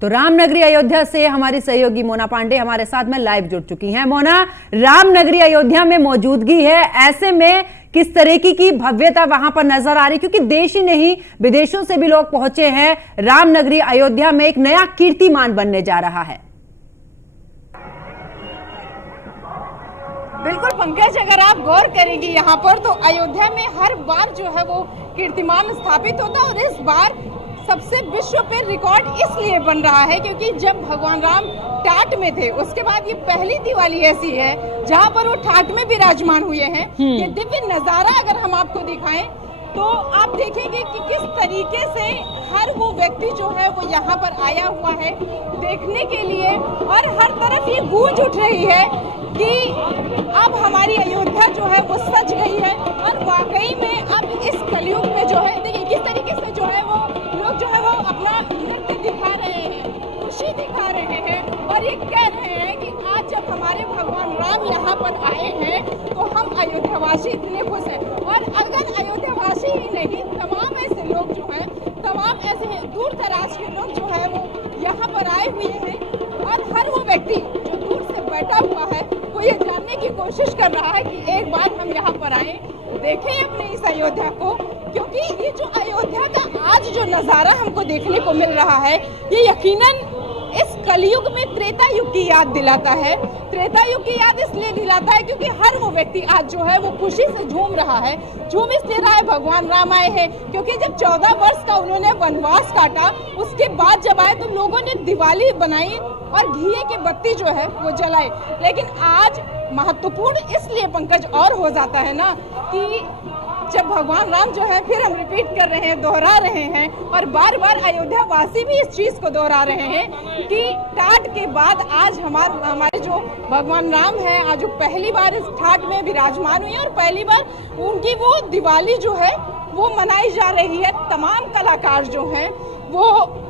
तो रामनगरी अयोध्या से हमारी सहयोगी मोना पांडे हमारे साथ में लाइव जुड़ चुकी हैं। मोना, रामनगरी अयोध्या में मौजूदगी है, ऐसे में किस तरीके की भव्यता वहां पर नजर आ रही, क्योंकि देश ही नहीं विदेशों से भी लोग पहुंचे हैं। रामनगरी अयोध्या में एक नया कीर्तिमान बनने जा रहा है। बिल्कुल पंकज, अगर आप गौर करेंगे यहाँ पर तो अयोध्या में हर बार जो है वो कीर्तिमान स्थापित होता है और इस बार सबसे विश्व पे रिकॉर्ड इसलिए बन रहा है क्योंकि जब भगवान राम ठाट में थे उसके बाद ये पहली दिवाली ऐसी है जहाँ पर वो ठाट में विराजमान हुए हैं। ये दिव्य नजारा अगर हम आपको दिखाएं तो आप देखेंगे कि किस तरीके से हर वो व्यक्ति जो है वो यहाँ पर आया हुआ है देखने के लिए और हर तरफ ये गूंज उठ रही है कि अब हमारी अयोध्या जो है वो सज गई है। और वाकई में अब इस कलयुग में जो है देखिए किस तरीके से जो है वो लोग जो है वो अपना नृत्य दिखा रहे हैं, खुशी दिखा रहे हैं और ये कह रहे हैं कि आज जब हमारे भगवान राम यहाँ पर आए हैं तो हम अयोध्यावासी इतने खुश हैं। और अगर अयोध्यावासी ही नहीं, तमाम ऐसे लोग जो हैं, तमाम ऐसे दूर दराज के लोग जो है वो यहाँ पर आए हुए हैं और हर वो व्यक्ति जो दूर से बैठा हुआ है वो ये जानने की कोशिश कर रहा है कि एक बार हम यहाँ पर आए, देखें अपने इस अयोध्या को, क्योंकि ये जो अयोध्या का आज जो नज़ारा हमको देखने को मिल रहा है ये यकीनन इस कलयुग में त्रेता युग की याद दिलाता है। त्रेता युग की याद इसलिए दिलाता है क्योंकि हर वो व्यक्ति आज जो है वो खुशी से झूम रहा है। झूम इसलिए रहा है, भगवान राम आए हैं क्योंकि जब 14 वर्ष का उन्होंने वनवास काटा उसके बाद जब आए तो लोगों ने दिवाली बनाई और घिये की बत्ती जो है वो जलाई। लेकिन आज महत्वपूर्ण इसलिए पंकज और हो जाता है ना कि जब भगवान राम जो है, फिर हम रिपीट कर रहे हैं, दोहरा रहे हैं और बार बार अयोध्या वासी भी इस चीज को दोहरा रहे हैं कि ठाट के बाद आज हमारे जो भगवान राम हैं आज वो पहली बार इस ठाट में विराजमान हुए और पहली बार उनकी वो दिवाली जो है वो मनाई जा रही है। तमाम कलाकार जो हैं वो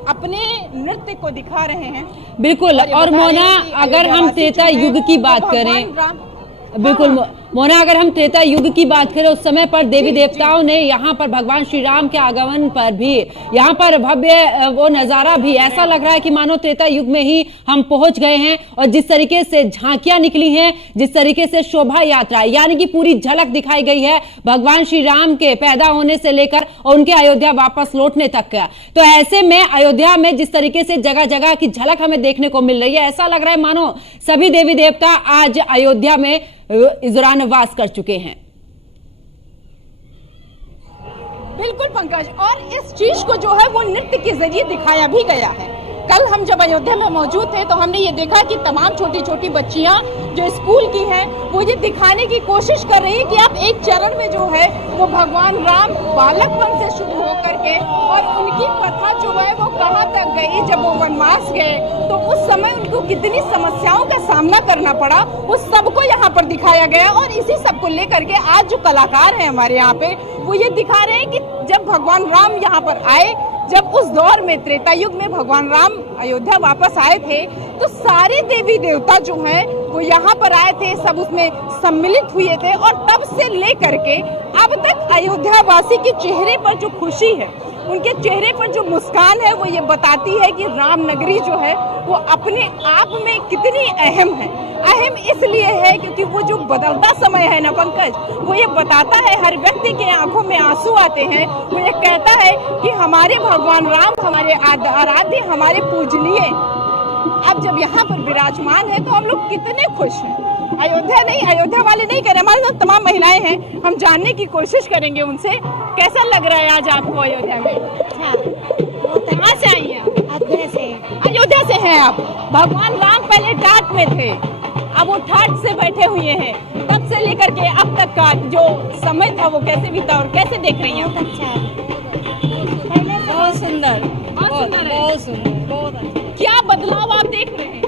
अपने नृत्य को दिखा रहे हैं। बिल्कुल। और मोना, अगर हम त्रेता युग की बात करें, बिल्कुल मोना, अगर हम त्रेता युग की बात करें उस समय पर देवी देवताओं ने यहाँ पर भगवान श्री राम के आगमन पर भी यहाँ पर भव्य वो नजारा भी ऐसा लग रहा है कि मानो त्रेता युग में ही हम पहुंच गए हैं। और जिस तरीके से झांकियां निकली हैं, जिस तरीके से शोभा यात्रा यानी कि पूरी झलक दिखाई गई है भगवान श्री राम के पैदा होने से लेकर और उनके अयोध्या वापस लौटने तक का, तो ऐसे में अयोध्या में जिस तरीके से जगह जगह की झलक हमें देखने को मिल रही है, ऐसा लग रहा है मानो सभी देवी देवता आज अयोध्या में इस दौरान वास कर चुके हैं। बिल्कुल पंकज, और इस चीज को जो है वो नृत्य के जरिए दिखाया भी गया है। कल हम जब अयोध्या में मौजूद थे तो हमने ये देखा कि तमाम छोटी छोटी बच्चियां जो स्कूल की हैं वो ये दिखाने की कोशिश कर रही है कि आप एक चरण में जो है वो भगवान राम बालकपन से शुरू होकर के और उनकी कथा जो है वो कहाँ तक गई, जब वो वनवास गए तो उस समय उनको कितनी समस्याओं का सामना करना पड़ा, उस सबको यहाँ पर दिखाया गया। और इसी सब को लेकर के आज जो कलाकार हैं हमारे यहाँ पे वो ये दिखा रहे हैं कि जब भगवान राम यहाँ पर आए, जब उस दौर में त्रेता युग में भगवान राम अयोध्या वापस आए थे तो सारे देवी देवता जो हैं वो यहाँ पर आए थे, सब उसमें सम्मिलित हुए थे और तब से लेकर के अब तक अयोध्या वासी के चेहरे पर जो खुशी है, उनके चेहरे पर जो मुस्कान है वो ये बताती है कि रामनगरी जो है वो अपने आप में कितनी अहम है। अहम इसलिए है क्योंकि वो जो बदलता समय है ना पंकज, वो ये बताता है, हर व्यक्ति के आंखों में आंसू आते हैं, वो ये कहता है कि हमारे भगवान राम, हमारे आराध्य, हमारे पूजनीय अब जब यहाँ पर विराजमान है तो हम लोग कितने खुश हैं। अयोध्या नहीं, अयोध्या वाले नहीं कह रहे, हमारे साथ तमाम महिलाएं हैं, हम जानने की कोशिश करेंगे उनसे कैसा लग रहा है आज आपको अयोध्या में। कहाँ से आई हैं? अयोध्या से। अयोध्या से हैं आप। भगवान राम पहले ठाट में थे, अब वो ठाट से बैठे हुए हैं, तब से लेकर के अब तक का जो समय था वो कैसे बीता और कैसे देख रही हैं? बहुत अच्छा है, बहुत सुंदर, बहुत सुंदर, बहुत अच्छा। क्या बदलाव आप देख रहे हैं?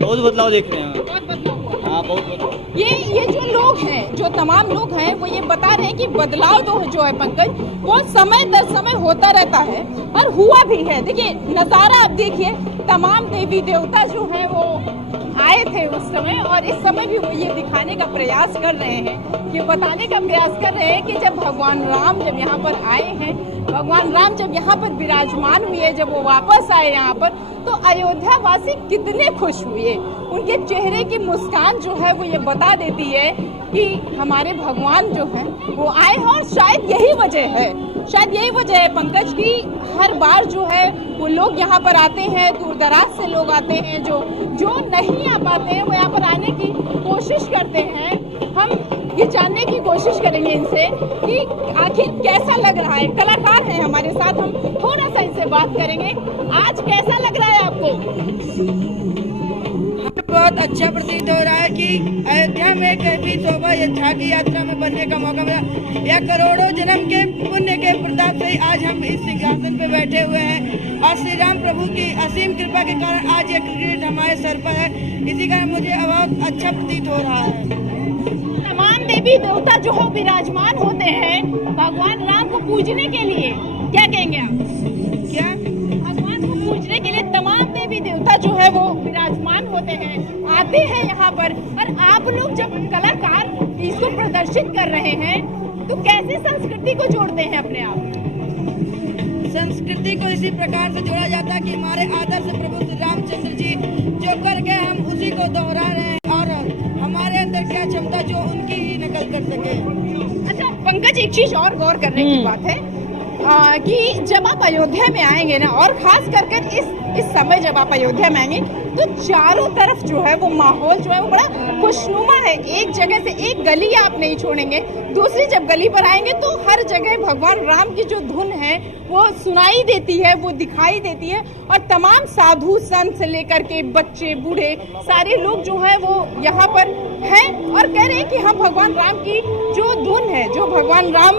बहुत बदलाव देख रहे हैं। बहुत बदलाव हुआ। हाँ, बहुत बदलाव। ये जो लोग हैं, जो तमाम लोग हैं वो ये बता रहे हैं कि बदलाव जो है पंकज वो समय दर समय होता रहता है और हुआ भी है। देखिए नज़ारा आप देखिए, तमाम देवी देवता जो हैं वो आए थे उस समय और इस समय भी वो ये दिखाने का प्रयास कर रहे हैं, ये बताने का प्रयास कर रहे हैं कि जब भगवान राम जब यहाँ पर आए हैं, भगवान राम जब यहाँ पर विराजमान हुए, जब वो वापस आए यहाँ पर तो अयोध्या वासी कितने खुश हुए। उनके चेहरे की मुस्कान जो है वो ये बता देती है कि हमारे भगवान जो हैं वो आए हैं। और शायद यही वजह है पंकज की हर बार जो है वो लोग यहाँ पर आते हैं, दूर दराज से लोग आते हैं, जो नहीं आ पाते हैं वो यहाँ पर आने की कोशिश करते हैं। हम ये जानने की कोशिश करेंगे इनसे कि आखिर कैसा लग रहा है। कलाकार हैं हमारे साथ, हम थोड़ा सा इनसे बात करेंगे। आज कैसा लग रहा है आपको? बहुत अच्छा प्रतीत हो रहा है कि अयोध्या में कभी शोभा यात्रा की यात्रा में बनने का मौका मिला। यह करोड़ों जन्म के पुण्य के प्रताप से आज हम इस सिंहासन पे बैठे हुए हैं और श्री राम प्रभु की असीम कृपा के कारण आज यह किरीट हमारे सर पर है। इसी कारण मुझे बहुत अच्छा प्रतीत हो रहा है। तमाम देवी देवता जो हो विराजमान होते हैं भगवान राम को पूजने के लिए, क्या कहेंगे आप? क्या भगवान को पूजने के लिए तमाम देवी देवता जो है वो विराजमान होते हैं, आते हैं यहाँ पर। और आप लोग जब कलाकार इसको प्रदर्शित कर रहे हैं तो कैसे संस्कृति को जोड़ते हैं अपने आप? संस्कृति को इसी प्रकार से जोड़ा जाता है कि हमारे आदर्श प्रभु श्री रामचंद्र जी जो कर गए हम उसी को दोहरा रहे हैं और हमारे अंदर क्या क्षमता जो उनकी ही नकल कर सके। अच्छा पंकज, एक चीज और गौर करने की बात है कि जब आप अयोध्या में आएंगे ना, और खास कर इस समय जब आप अयोध्या में आएंगे तो चारों तरफ जो है वो माहौल जो है वो बड़ा खुशनुमा है। एक जगह से एक गली आप नहीं छोड़ेंगे, दूसरी जब गली पर आएंगे तो हर जगह भगवान राम की जो धुन है वो सुनाई देती है, वो दिखाई देती है। और तमाम साधु संत से लेकर के बच्चे बूढ़े सारे लोग जो है वो यहाँ पर हैं और कह रहे हैं कि हम भगवान राम की जो धुन है, जो भगवान राम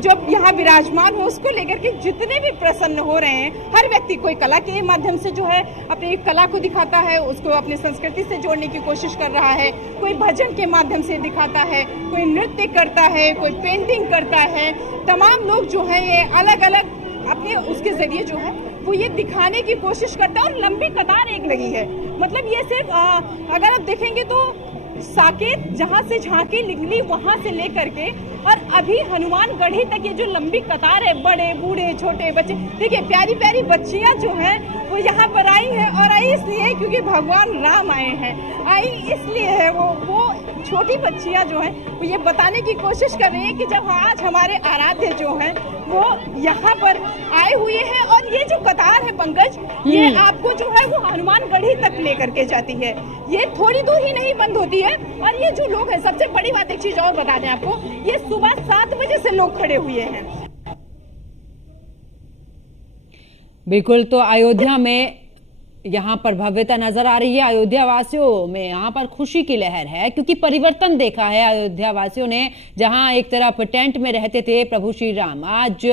जब यहाँ विराजमान हो उसको लेकर के जितने भी प्रसन्न हो रहे हैं। हर व्यक्ति कोई कला के माध्यम से जो है अपनी कला को दिखाता है, उसको अपनी संस्कृति से जोड़ने की कोशिश कर रहा है। कोई भजन के माध्यम से दिखाता है, कोई नृत्य करता है, कोई पेंटिंग करता है। तमाम लोग जो है ये अलग अलग अपने उसके जरिए जो है वो ये दिखाने की कोशिश करता है। और लंबी कतार एक लगी है, मतलब ये सिर्फ अगर आप देखेंगे तो साकेत जहाँ से झांकी निकली वहाँ से लेकर के और अभी हनुमानगढ़ी तक ये जो लंबी कतार है, बड़े बूढ़े छोटे बच्चे, देखिए प्यारी प्यारी बच्चियाँ जो हैं वो यहाँ पर आई हैं। और आई इसलिए क्योंकि भगवान राम आए हैं, आई इसलिए है वो छोटी बच्चियाँ जो हैं वो ये बताने की कोशिश कर रही हैं कि जब आज हमारे आराध्य जो हैं वो यहाँ पर आए हुए हैं। और ये जो कतार है पंकज, ये आपको जो है वो हनुमानगढ़ी तक लेकर के जाती है, ये थोड़ी दूर ही नहीं बंद होती है। और ये जो लोग हैं, सबसे बड़ी बात एक चीज और बता दें आपको, ये सुबह 7 बजे से लोग खड़े हुए हैं। बिल्कुल, तो अयोध्या में यहाँ पर भव्यता नजर आ रही है। अयोध्या वासियों में यहाँ पर खुशी की लहर है क्योंकि परिवर्तन देखा है अयोध्या वासियों ने। जहाँ एक तरफ टेंट में रहते थे प्रभु श्री राम, आज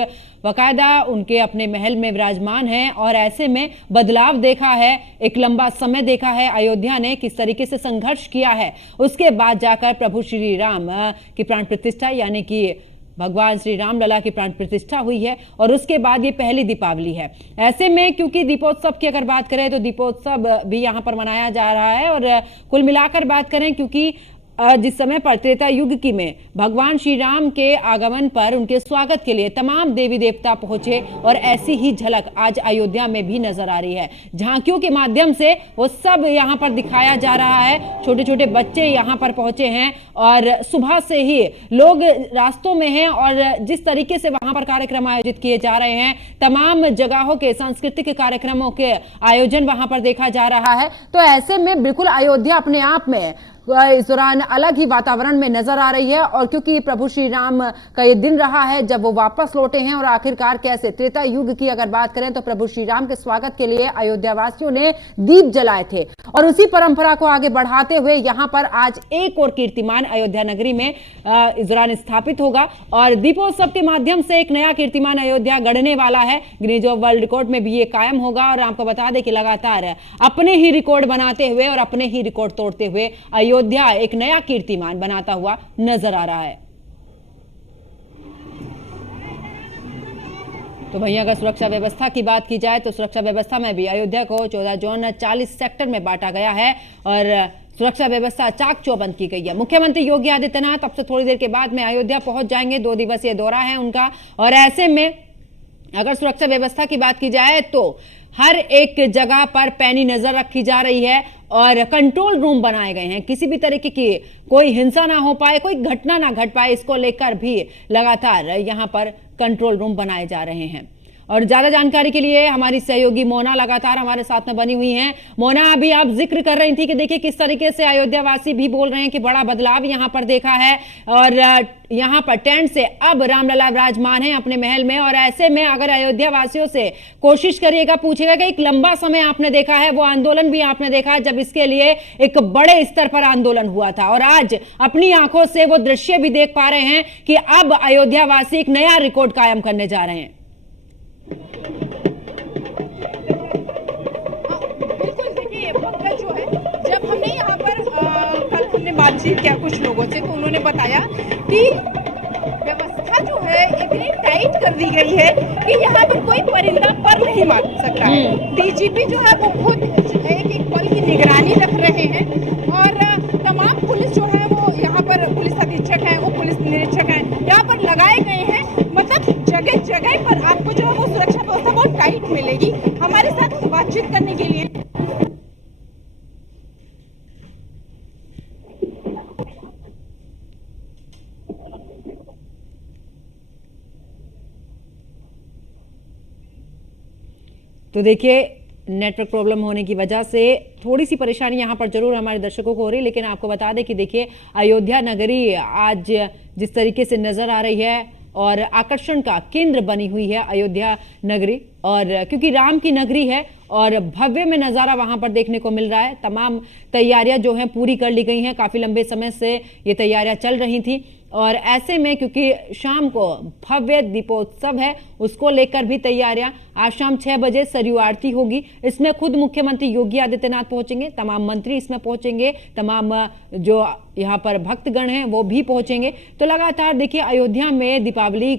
बाकायदा उनके अपने महल में विराजमान हैं और ऐसे में बदलाव देखा है। एक लंबा समय देखा है अयोध्या ने किस तरीके से संघर्ष किया है, उसके बाद जाकर प्रभु श्री राम की प्राण प्रतिष्ठा यानी कि भगवान श्री राम लला की प्राण प्रतिष्ठा हुई है और उसके बाद ये पहली दीपावली है। ऐसे में क्योंकि दीपोत्सव की अगर बात करें तो दीपोत्सव भी यहाँ पर मनाया जा रहा है। और कुल मिलाकर बात करें, क्योंकि जिस समय पर त्रेता युग की में भगवान श्री राम के आगमन पर उनके स्वागत के लिए तमाम देवी देवता पहुंचे और ऐसी ही झलक आज अयोध्या में भी नजर आ रही है। झांकियों के माध्यम से वो सब यहाँ पर दिखाया जा रहा है। छोटे छोटे बच्चे यहाँ पर पहुंचे हैं और सुबह से ही लोग रास्तों में हैं और जिस तरीके से वहां पर कार्यक्रम आयोजित किए जा रहे हैं, तमाम जगहों के सांस्कृतिक कार्यक्रमों के आयोजन वहां पर देखा जा रहा है। तो ऐसे में बिल्कुल अयोध्या अपने आप में इस दौरान अलग ही वातावरण में नजर आ रही है। और क्योंकि प्रभु श्री राम का ये दिन रहा है जब वो वापस लौटे हैं और आखिरकार कैसे त्रेता युग की अगर बात करें तो प्रभु श्री राम के स्वागत के लिए अयोध्या वासियों ने दीप जलाए थे और उसी परंपरा को आगे बढ़ाते हुए यहाँ पर आज एक और कीर्तिमान अयोध्या नगरी में इस दौरान स्थापित होगा और दीपोत्सव के माध्यम से एक नया कीर्तिमान अयोध्या गढ़ने वाला है। गिनीज ऑफ वर्ल्ड रिकॉर्ड में भी ये कायम होगा और आपको बता दें कि लगातार अपने ही रिकॉर्ड बनाते हुए और अपने ही रिकॉर्ड तोड़ते हुए अयोध्या एक नया कीर्तिमान बनाता हुआ नजर आ रहा है। तो वहीं अगर सुरक्षा व्यवस्था की बात की जाए तो सुरक्षा व्यवस्था में भी अयोध्या को 14 जोन 40 सेक्टर में बांटा गया है और सुरक्षा व्यवस्था चाक चौबंद की गई है। मुख्यमंत्री योगी आदित्यनाथ अब से थोड़ी देर के बाद में अयोध्या पहुंच जाएंगे, 2 दिवसीय दौरा है उनका। और ऐसे में अगर सुरक्षा व्यवस्था की बात की जाए तो हर एक जगह पर पैनी नजर रखी जा रही है और कंट्रोल रूम बनाए गए हैं। किसी भी तरीके की कोई हिंसा ना हो पाए, कोई घटना ना घट पाए, इसको लेकर भी लगातार यहां पर कंट्रोल रूम बनाए जा रहे हैं। और ज्यादा जानकारी के लिए हमारी सहयोगी मोना लगातार हमारे साथ में बनी हुई हैं। मोना, अभी आप जिक्र कर रही थी कि देखिए किस तरीके से अयोध्या वासी भी बोल रहे हैं कि बड़ा बदलाव यहां पर देखा है और यहां पर टेंट से अब रामलला विराजमान है अपने महल में। और ऐसे में अगर अयोध्या वासियों से कोशिश करिएगा, पूछेगा कि एक लंबा समय आपने देखा है, वो आंदोलन भी आपने देखा जब इसके लिए एक बड़े स्तर पर आंदोलन हुआ था, और आज अपनी आंखों से वो दृश्य भी देख पा रहे हैं कि अब अयोध्या वासी एक नया रिकॉर्ड कायम करने जा रहे हैं। बिल्कुल, देखिए पंकज जो है, जब हमने यहाँ पर कल हमने बातचीत किया कुछ लोगों से, तो उन्होंने बताया कि व्यवस्था जो है इतनी टाइट कर दी गई है कि यहाँ पर कोई परिंदा पर नहीं मार सकता है। डीजीपी जो है वो खुद एक एक पल की निगरानी रख रहे हैं और तमाम पुलिस जो है वो यहाँ पर पुलिस अधीक्षक है, वो पुलिस निरीक्षक है, यहाँ पर लगाए गए हैं। मतलब जगह जगह पर आपको जो है वो सुरक्षा व्यवस्था बहुत टाइट मिलेगी। हमारे साथ बातचीत करने के लिए तो देखिए, नेटवर्क प्रॉब्लम होने की वजह से थोड़ी सी परेशानी यहाँ पर जरूर हमारे दर्शकों को हो रही है, लेकिन आपको बता दें कि देखिए अयोध्या नगरी आज जिस तरीके से नजर आ रही है और आकर्षण का केंद्र बनी हुई है अयोध्या नगरी, और क्योंकि राम की नगरी है और भव्य में नज़ारा वहां पर देखने को मिल रहा है। तमाम तैयारियां जो हैं पूरी कर ली गई हैं, काफ़ी लंबे समय से ये तैयारियां चल रही थी, और ऐसे में क्योंकि शाम को भव्य दीपोत्सव है, उसको लेकर भी तैयारियां, आज शाम 6 बजे सरयू आरती होगी। इसमें खुद मुख्यमंत्री योगी आदित्यनाथ पहुंचेंगे, तमाम मंत्री इसमें पहुंचेंगे, तमाम जो यहाँ पर भक्तगण हैं वो भी पहुंचेंगे। तो लगातार देखिए अयोध्या में दीपावली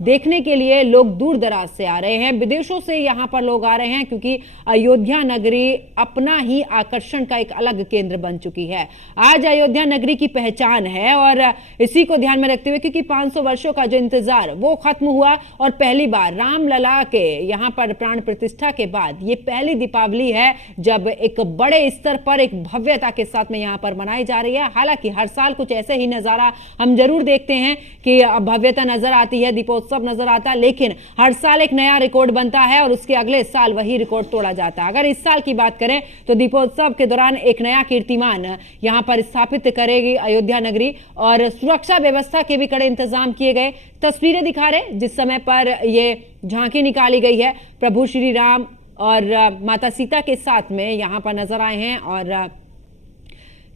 देखने के लिए लोग दूर दराज से आ रहे हैं, विदेशों से यहाँ पर लोग आ रहे हैं, क्योंकि अयोध्या नगरी अपना ही आकर्षण का एक अलग केंद्र बन चुकी है। आज अयोध्या नगरी की पहचान है और इसी को ध्यान में रखते हुए, क्योंकि 500 वर्षों का जो इंतजार वो खत्म हुआ और पहली बार रामलला के यहाँ पर प्राण प्रतिष्ठा के बाद ये पहली दीपावली है जब एक बड़े स्तर पर एक भव्यता के साथ में यहाँ पर मनाई जा रही है। हालांकि हर साल कुछ ऐसे ही नजारा हम जरूर देखते हैं कि भव्यता नजर आती है, दीपोत्सव नजर आता है, लेकिन हर साल एक नया रिकॉर्ड बनता है और उसके अगले साल वही रिकॉर्ड तोड़ा जाता है। अगर इस साल की बात करें तो दीपोत्सव के दौरान एक नया कीर्तिमान यहाँ पर स्थापित करेगी अयोध्या नगरी, और सुरक्षा व्यवस्था के भी कड़े इंतजाम किए गए। तस्वीरें दिखा रहे जिस समय पर ये झांकी निकाली गई है, प्रभु श्री राम और माता सीता के साथ में यहाँ पर नजर आए हैं, और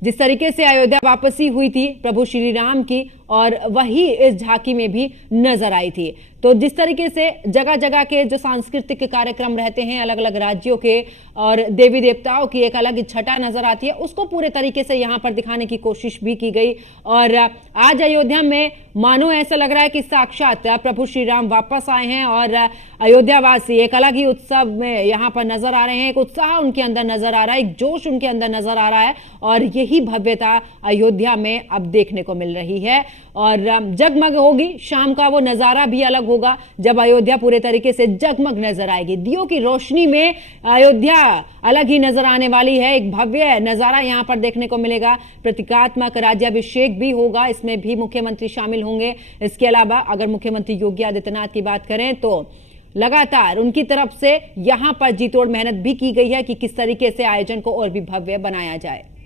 जिस तरीके से अयोध्या वापसी हुई थी प्रभु श्री राम की, और वही इस झांकी में भी नजर आई थी। तो जिस तरीके से जगह जगह के जो सांस्कृतिक कार्यक्रम रहते हैं अलग अलग राज्यों के, और देवी देवताओं की एक अलग छटा नजर आती है, उसको पूरे तरीके से यहाँ पर दिखाने की कोशिश भी की गई। और आज अयोध्या में मानो ऐसा लग रहा है कि साक्षात प्रभु श्री राम वापस आए हैं और अयोध्या वासी एक अलग ही उत्सव में यहाँ पर नजर आ रहे हैं। एक उत्साह उनके अंदर नजर आ रहा है, एक जोश उनके अंदर नजर आ रहा है, और यही भव्यता अयोध्या में अब देखने को मिल रही है। और जगमग होगी शाम का वो नजारा भी अलग होगा जब अयोध्या पूरे तरीके से जगमग नजर आएगी। दियों की रोशनी में अयोध्या अलग ही नजर आने वाली है, एक भव्य नजारा यहाँ पर देखने को मिलेगा। प्रतीकात्मक राज्याभिषेक भी होगा, इसमें भी मुख्यमंत्री शामिल होंगे। इसके अलावा अगर मुख्यमंत्री योगी आदित्यनाथ की बात करें तो लगातार उनकी तरफ से यहाँ पर जी तोड़ मेहनत भी की गई है कि किस तरीके से आयोजन को और भी भव्य बनाया जाए।